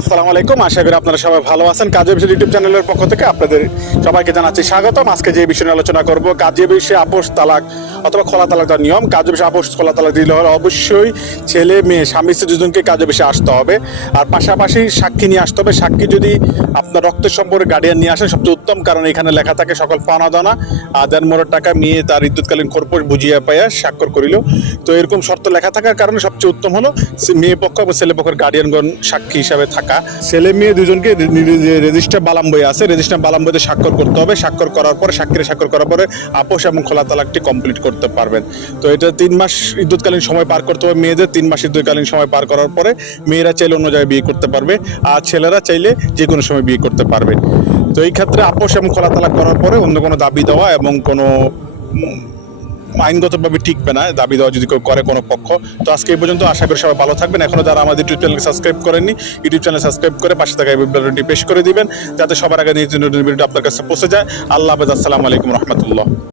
আসসালামু আলাইকুম। আশা করি আপনারা সবাই ভালো আছেন। কাজের বিষয় ইউটিউব চ্যানেলের পক্ষ থেকে আপনাদের সবাইকে জানাচ্ছি স্বাগতম। আজকে যে বিষয়ে আলোচনা করব, কাজে বিষয়ে আপোষ তালাক অথবা খোলা তালাক দেওয়ার নিয়ম। কাজের বিষয়ে আপোষ খোলা তালাক দিলে হলে অবশ্যই ছেলে, মেয়ে, স্বামী, স্ত্রী দুজনকে কাজের বিষয়ে আসতে হবে। আর পাশাপাশি সাক্ষী নিয়ে আসতে হবে। সাক্ষী যদি আপনার রক্তের সম্পর্কে গার্ডিয়ান নিয়ে আসেন সবচেয়ে উত্তম কারণ এখানে লেখা থাকে সকল পাওনা দানা আদান মোড়ের টাকা, মেয়ে তার ইদ্যুৎকালীন খরপোশ বুঝিয়ে পাইয়া স্বাক্ষর করিল। তো এরকম শর্ত লেখা থাকার কারণে সবচেয়ে উত্তম হলো মেয়ে পক্ষ এবং ছেলে পক্ষের গার্ডিয়ানগণ সাক্ষী হিসাবে থাকা। ছেলে, মেয়ে দুজনকে রেজিস্টার বালাম বই আছে রেজিস্টার বালাম বইতে স্বাক্ষর করতে হবে। স্বাক্ষর করার পরে, সাক্ষীরে স্বাক্ষর করার পরে, আপোষ এবং খোলা তালাকটি কমপ্লিট করতে পারবেন। তো এটা তিন মাস ইদ্যুৎকালীন সময় পার করতে হবে। মেয়েদের তিন মাস ইদ্যুৎকালীন সময় পার করার পরে মেয়েরা চাইলে অন্য জায়গায় বিয়ে করতে পারবে আর ছেলেরা চাইলে যে কোনো সময় বিয়ে করতে পারবে। তো এই ক্ষেত্রে আপোষ এবং খোলা তালাক করার পরে অন্য কোনো দাবি দেওয়া এবং কোনো আইনগতভাবে টিকবে না। দাবি দেওয়া যদি কেউ করে কোনো পক্ষ। তো আজকে এই পর্যন্ত আশা করি সবাই ভালো থাকবেন। এখনও যারা আমাদের ইউটিউব চ্যানেল সাবস্ক্রাইব করেননি, ইউটিউব চ্যানেল সাবস্ক্রাইব করে পাশে থাকা ভিডিওটি পেশ করে দিবেন, যাতে সবার আগে নিজ ভিডিওটি আপনার কাছে পৌঁছে যায়। আল্লাহ হাফেজ। আসসালামু আলাইকুম রহমতুল্লাহ।